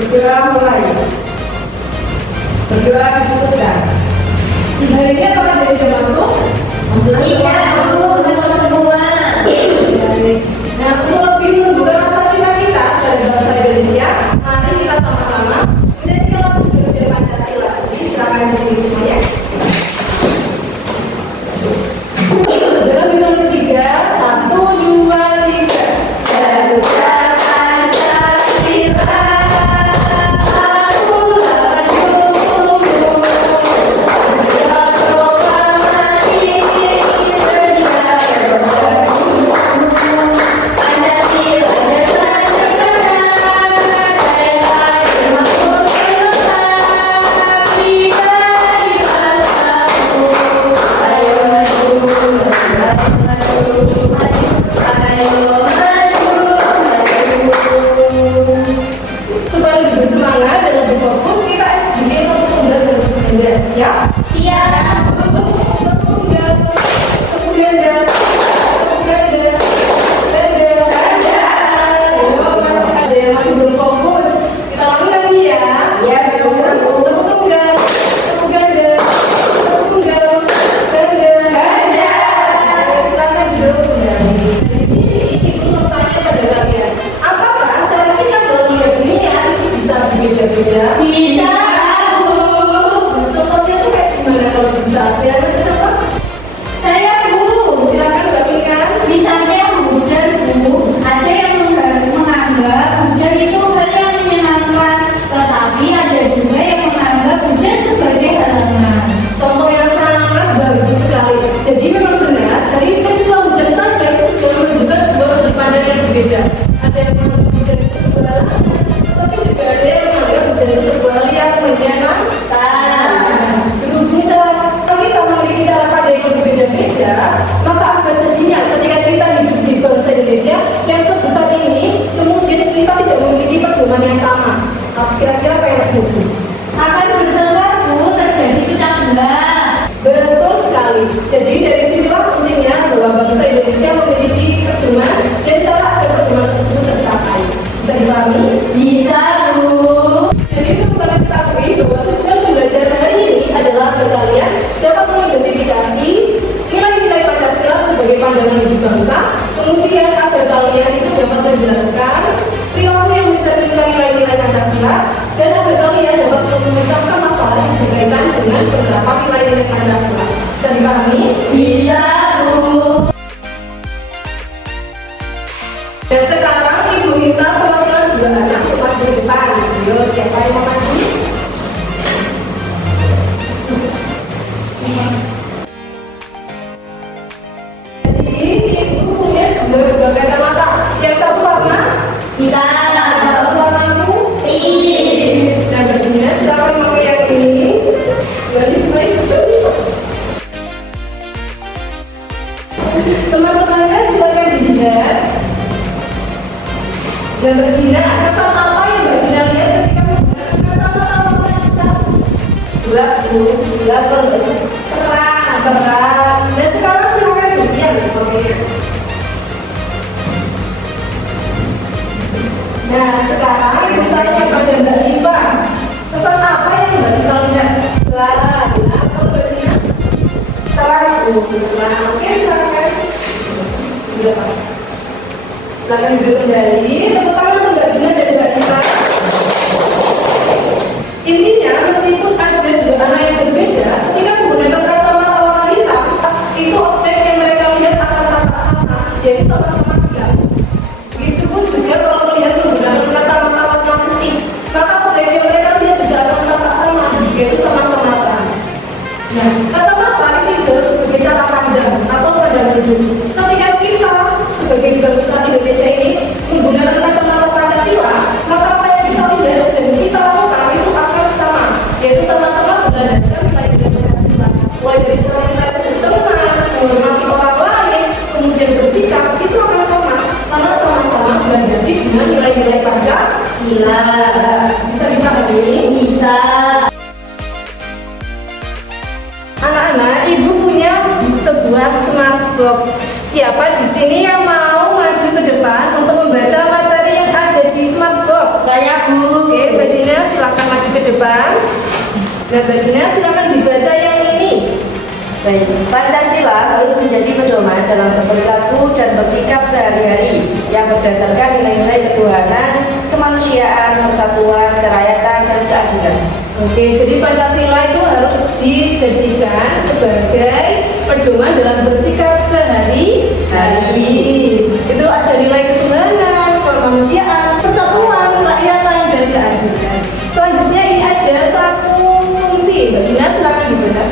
Berdoa mulai. Berdoa ditutup. Baiknya apakah dari sudah masuk? Iya, sudah masuk semua. Nah, untuk lebih menunjukkan rasa cinta kita pada bangsa Indonesia, mari kita sama-sama menyanyikan lagu Garuda Pancasila. Jadi silakan berdiri semuanya. Dalam hitungan ketiga, 1, 2, 3. Garuda Pancasila. Supaya lebih bersemangat dan lebih fokus, kita SGD untuk tunggal dan bertunggal. Siap? Siap. Tunggal, kemudian dan ada yang masih belum fokus. Kita ulangi lagi ya. Ya, Tunggal, tunggal, silakan duduk kembali. Dari sini ibu mau tanya pada kalian, apakah cara kita dalam melihat dunia itu bisa berbeda-beda? Bisa, Bu. Contohnya tuh kayak gimana kalau bisa? Ya, masih contoh? Saya, Bu. Silakan Mbak Mika. Misalnya hujan, Bu. Ada yang menganggap hujan itu hal yang menyenangkan, tetapi ada juga yang menganggap hujan sebagai halangan. Contoh yang sangat bagus sekali. Jadi memang benar, dari peristiwa hujan saja itu sudah menunjukkan sebuah sudut pandang yang berbeda. Ada yang menganggap hujan itu sebuah halangan, tetapi juga ada yang menganggap hujan itu sebuah hal yang menyenangkan. Berhubung cara kita memiliki cara pandang yang berbeda-beda, maka apa jadinya ketika kita hidup di bangsa Indonesia yang sebesar ini, kemudian kita tidak memiliki pedoman yang sama. Kira-kira apa yang terjadi? Akan bertengkar, Bu, terjadi pecah belah. Betul sekali. Jadi dari sinilah pentingnya bahwa bangsa Indonesia memiliki pedoman dan cara agar pedoman tersebut tercapai. Bisa dipahami? Bisa, Bu. Jadi untuk kalian ketahui bahwa tujuan pembelajaran hari ini adalah agar kalian dapat mengidentifikasi nilai-nilai Pancasila sebagai pandangan hidup bangsa, kemudian agar kalian itu dapat menjelaskan perilaku yang mencerminkan nilai-nilai Pancasila, dan agar kalian dapat memecahkan masalah yang berkaitan dengan beberapa nilai-nilai Pancasila. Bisa dipahami? Bisa, Bu. Dan sekarang ibu minta perwakilan dua anak untuk maju ke depan. Ayo, siapa yang mau maju? Jadi ibu punya dua kacamata. Yang satu warna Hitam. yang satu warna Pink. dan berguna siapa yang pakai yang ini? Baik. Teman-teman silakan dilihat. Dan Mbak Dina, kesan apa yang Mbak Dina lihat ketika menggunakan kacamata warna hitam? Gelap, Bu. Gelap, terang. Dan sekarang silakan dilihat. Nah, sekarang ibu tanya pada Mbak Iva, kesan apa yang Mbak Iva lihat? Gelap. Kalau Mbak Dina? Terang, Bu. Oke, silakan. Sudah pas. Silakan duduk kembali. Tepuk tangan untuk Mbak Dina dan Mbak Iva. Intinya, meskipun ada dua anak yang berbeda, ketika menggunakan kacamata warna hitam, itu objek yang mereka lihat akan tampak sama, yaitu sama-sama gelap. Begitupun juga kalau melihat menggunakan kacamata warna putih, maka objek yang mereka lihat juga akan tampak sama, yaitu sama-sama terang. Nah, kacamata itu sebagai cara pandang atau pandang hidup. Ketika kita sebagai bangsa Indonesia ini menggunakan kacamata Pancasila, maka apa yang kita lihat dan kita lakukan itu akan sama, yaitu sama-sama berdasarkan nilai-nilai Pancasila. Mulai dari cara kita berteman, menghormati orang lain, kemudian bersikap, itu akan sama, karena sama-sama berlandasi dengan nilai-nilai Pancasila. Bisa dipahami? Bisa. Anak-anak, ibu punya sebuah smart box. Siapa di sini yang mau maju ke depan untuk membaca materi yang ada di smart box? Saya, Bu. Oke, Mbak depan. Nah, Mbak Dina silakan dibaca yang ini. Baik, Pancasila harus menjadi pedoman dalam berperilaku dan bersikap sehari-hari yang berdasarkan nilai-nilai ketuhanan, kemanusiaan, persatuan, kerakyatan, dan keadilan. Oke, jadi Pancasila itu harus dijadikan sebagai pedoman dalam bersikap sehari-hari. Itu ada nilai ketuhanan, kemanusiaan, persatuan, kerakyatan, dan keadilan. Selanjutnya ini ada satu fungsi. Mbak Dina silakan dibaca.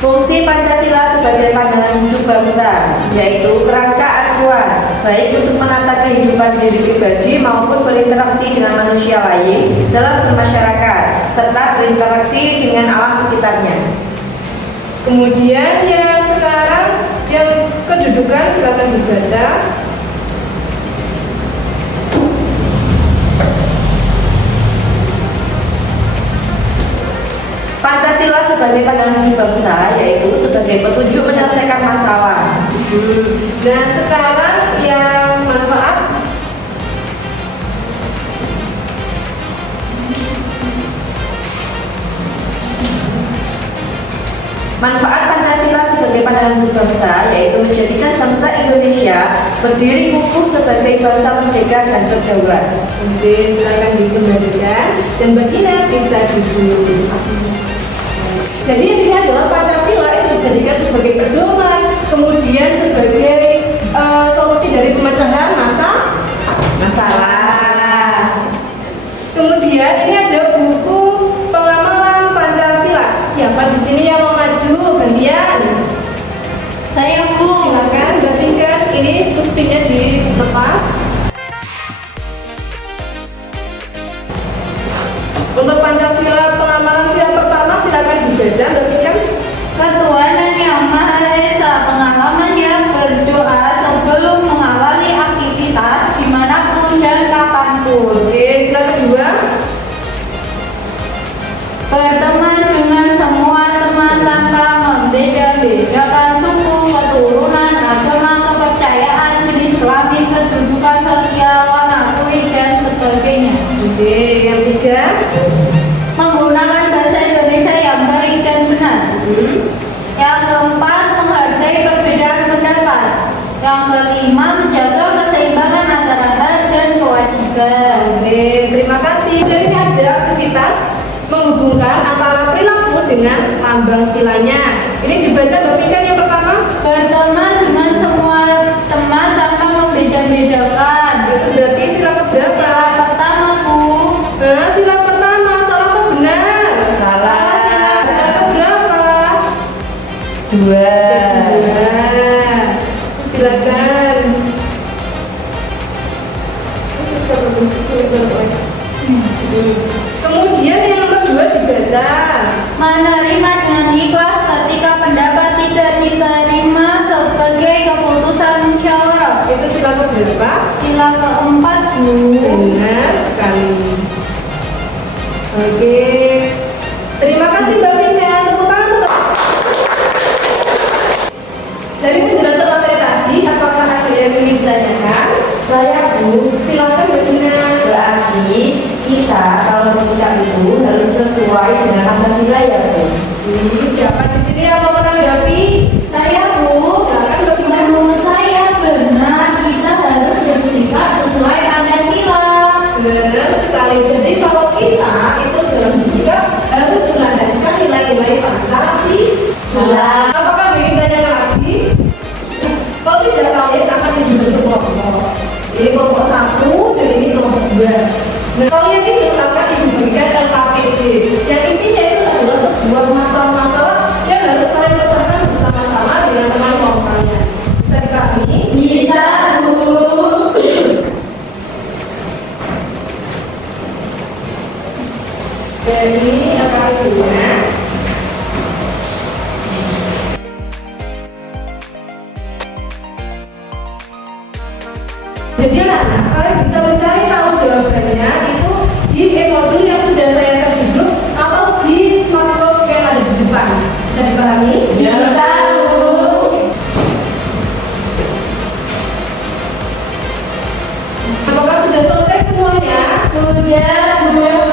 Fungsi Pancasila sebagai pandangan hidup bangsa, yaitu kerangka acuan, baik untuk menata kehidupan diri pribadi maupun berinteraksi dengan manusia lain dalam bermasyarakat, serta berinteraksi dengan alam sekitarnya. Kemudian yang sekarang yang kedudukan silakan dibaca. Pancasila sebagai pandangan hidup bangsa, yaitu sebagai petunjuk menyelesaikan masalah. Nah, sekarang yang manfaat. Manfaat Pancasila sebagai pandangan hidup bangsa, yaitu menjadikan bangsa Indonesia berdiri kukuh sebagai bangsa merdeka dan berdaulat. Oke, silakan dikembalikan dan Mbak Dina bisa dihubungi. Jadi intinya adalah Pancasila itu dijadikan sebagai pedoman, kemudian sebagai solusi dari pemecahan masalah. Kemudian ini ada buku pengamalan Pancasila. Siapa di sini yang mau maju? Gantian. Saya Bu. Silakan gantikan. Ini puspiknya dilepas. Untuk Pancasila pengamalan yang pertama silakan dibaca, gantikan. Ketuhanan yang Maha Esa, pengalaman yang berdoa sebelum mengawali aktivitas dimanapun dan kapanpun. Oke, sila kedua. Berteman dengan semua teman tanpa membeda-bedakan suku, keturunan, agama, kepercayaan, jenis kelamin, kedudukan sosial, warna kulit, dan sebagainya. Oke, yang tiga. Menggunakan bahasa Indonesia yang baik dan benar. Yang keempat, menghargai perbedaan pendapat. Yang kelima, menjaga keseimbangan antara hak dan kewajiban. Oke, terima kasih. Jadi ini ada aktivitas menghubungkan antara perilaku dengan lambang silanya. Ini dibaca bapikan yang pertama. Berteman dengan semua teman tanpa membeda-bedakan. Itu berarti sila keberapa? Yang pertama, Bu. Nah, sila pertama, salah atau benar? Salah. Sila keberapa? Dua. Silakan. Kemudian yang nomor dua dibaca. Menerima dengan ikhlas ketika pendapat tidak diterima sebagai keputusan musyawarah. Itu sila keberapa? Sila keempat, Bu. Benar sekali. Oke. Terima kasih Mbak Pinda. Tepuk tangan untuk Mbak. Dari penjelasan materi tadi, apakah ada yang ingin ditanyakan? Saya Bu, Silakan Mbak Dina. berarti kita kalau bersikap itu harus sesuai dengan Pancasila ya Bu. Siapa di sini yang mau menanggapi? Saya, Bu. Silakan Mbak Dina. Menurut saya benar kita harus bersikap sesuai Pancasila. Benar sekali. Jadi kalau kita itu dalam bersikap harus berlandaskan nilai-nilai Pancasila. Apakah ingin ditanyakan lagi? Kalau tidak, kalian akan dibentuk kelompok. Ini kelompok satu dan ini kelompok dua. Nah, kalian itu akan diberikan LKPD yang isinya itu adalah sebuah masalah-masalah yang harus kalian pecahkan bersama-sama dengan teman kelompok kalian. Bisa dipahami? Bisa, Bu. Dan ini LKPD-nya. Jadi anak-anak, kalian bisa mencari tahu jawabannya itu di e-modul yang sudah saya share di grup atau di smartboard yang ada di depan. Bisa dipahami? Bisa, Bu. Apakah sudah selesai semuanya? Sudah, Bu.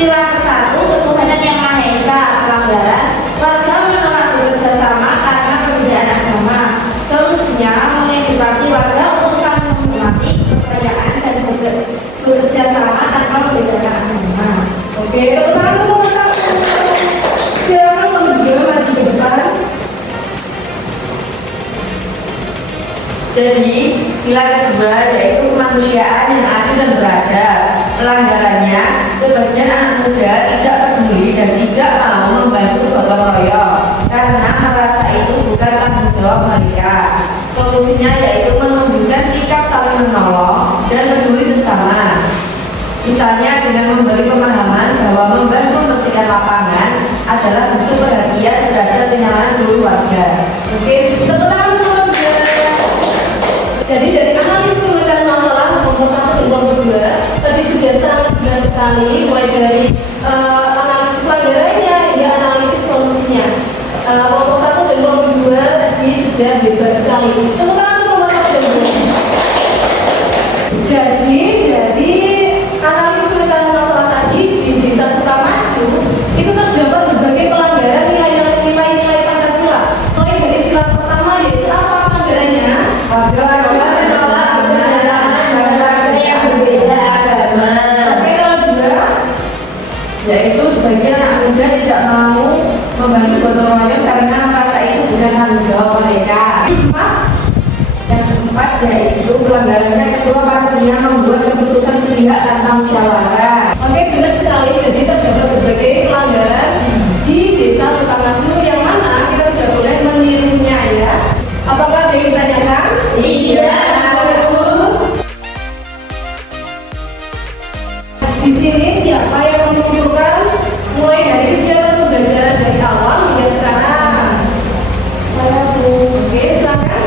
Sila ke-1, ketuhanan yang Maha Esa. Pelanggaran, warga menolak bekerja sama karena perbedaan agama. Solusinya, mengedukasi warga untuk saling menghormati kepercayaan dan bekerja sama tanpa perbedaan agama. Oke, tepuk tangan untuk nomor 1. Silakan nomor 2 maju ke depan. Jadi, sila kedua yaitu kemanusiaan yang adil dan beradab. Pelanggarannya, sebagian anak muda tidak peduli dan tidak mau membantu gotong royong karena merasa itu bukan tanggung jawab mereka. Solusinya yaitu menunjukkan sikap saling menolong dan peduli sesama. Misalnya dengan memberi pemahaman bahwa membantu membersihkan lapangan adalah bentuk perhatian terhadap kenyamanan seluruh warga. Oke, tepuk tangan untuk nomor 2. Jadi dari analisis pemecahan masalah kelompok 1 dan kelompok 2 tadi sudah sangat jelas sekali, mulai dari analisis pelanggarannya hingga analisis solusinya. Kelompok 1 dan kelompok 2 tadi sudah bebas sekali. Tepuk tangan untuk kelompok 1 dan 2. Jadi dari analisis pemecahan masalah tadi di Desa Sukamaju itu terdapat berbagai pelanggaran nilai-nilai Pancasila. Mulai dari sila pertama yaitu apa pelanggarannya? Warga menolak bekerja sama dengan warga yang berbeda agama. Oke, kalau 2 Yaitu sebagian anak muda tidak mau membantu gotong royong karena merasa itu bukan tanggung jawab mereka. 4 Yang keempat yaitu pelanggarannya kedua partinya membuat keputusan sepihak tanpa musyawarah. Oke, benar sekali. Jadi terdapat berbagai pelanggaran di Desa Sukamaju yang mana kita tidak boleh menirunya ya. Apakah ada yang ditanyakan? Iya, Bu. Di sini siapa yang mengumpulkan mulai dari kegiatan pembelajaran dari awal hingga sekarang? Saya, Bu. Oke, silakan.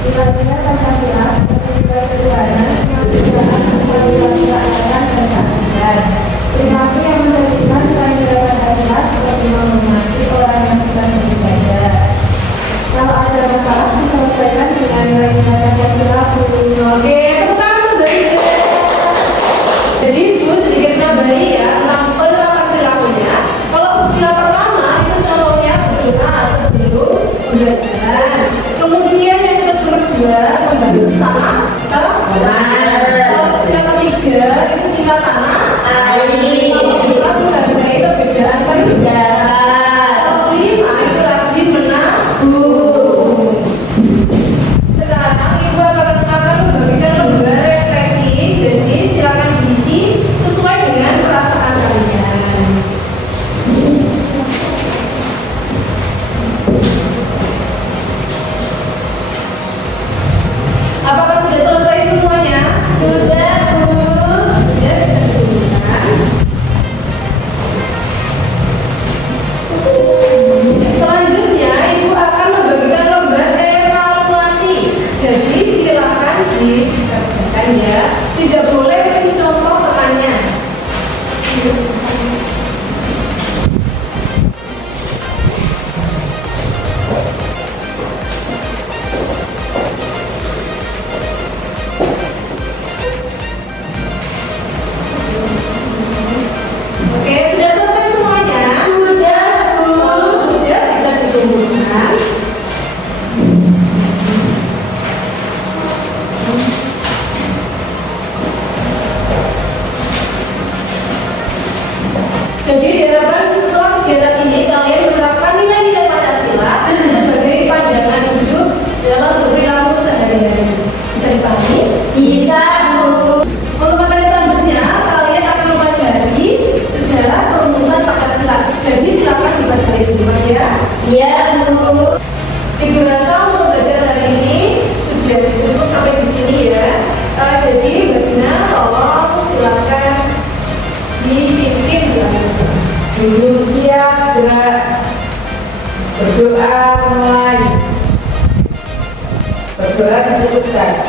Nilai-nilai Pancasila seperti nilai ketuhanan, kemanusiaan, keadilan, dan keadilan. Perilaku yang mencerminkan nilai-nilai Pancasila seperti menghormati orang yang sedang beribadah. Kalau ada masalah diselesaikan dengan nilai-nilai Pancasila. Oke, tepuk tangan untuk dari Desa. Jadi Bu sedikit nambahi ya tentang penerapan perilakunya. Kalau sila pertama itu contohnya berdoa sebelum pembelajaran. Kemudian yang kedua membantu sesama. Kalau sila ketiga itu cinta tanah. Kalau keempat menghargai perbedaan pendapat. Kalau 5 itu rajin menabung. Sekarang Ibu akan membagikan lembar refleksi. Jadi silakan diisi sesuai dengan perasaan kalian. Apakah sudah selesai semuanya? Sudah, Bu. Sudah, bisa ditunjukkan. Selanjutnya Ibu akan membagikan lembar evaluasi. Jadi silakan dikerjakan ya. Tidak boleh mencontoh temannya. Oke, sudah selesai semuanya? Sudah, Bu. Kalau sudah bisa ditunjukkan. Jadi diharapkan setelah kegiatan ini kalian menerapkan nilai-nilai Pancasila sebagai pandangan hidup dalam berperilaku sehari-hari. Bisa dipahami? Bisa, Bu. Untuk materi selanjutnya kalian akan mempelajari sejarah perumusan Pancasila. Jadi silakan dipelajari di rumah ya. Iya, Bu. Ibu rasa untuk belajar hari ini sudah cukup sampai di sini ya. Jadi Mbak Dina tolong silakan dipimpin Dulu siap gerak, berdoa mulai, berdoa dicukupkan.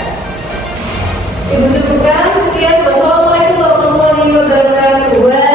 Ibu cukupkan. Sekian. Wassalamualaikum warahmatullahi wabarakatuh.